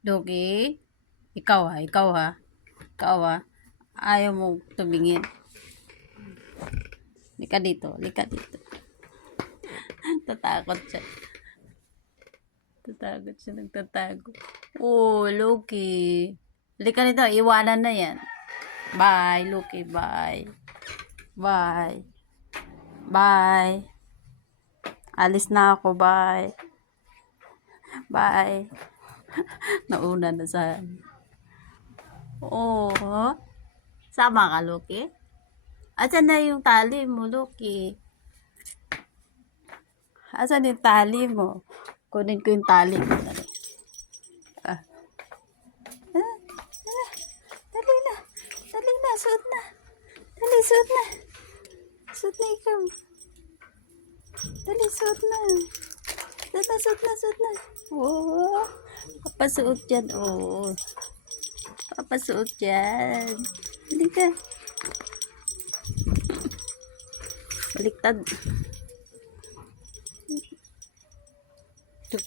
Loki, ikaw ha. Ikaw ha. Ayaw mo tumingin. Lika dito. Tatakot siya. Nagtatago. Oh, Loki. Lika dito, iwanan na yan. Bye, Loki, bye. Bye. Bye. Alis na ako, bye. Bye. Nauna na sa... Oh, sama ka, Loki? Asan na yung tali mo, Loki? Asan yung tali mo? Kunin ko yung tali ko. Dali. Ah. Dali na. Suot na. Dali, suot na. Suot na ikaw. Dali, suot na. Suot na. Oh, papasuot dyan, oh. Papasuot dyan. Dali ka. Baliktad. Ito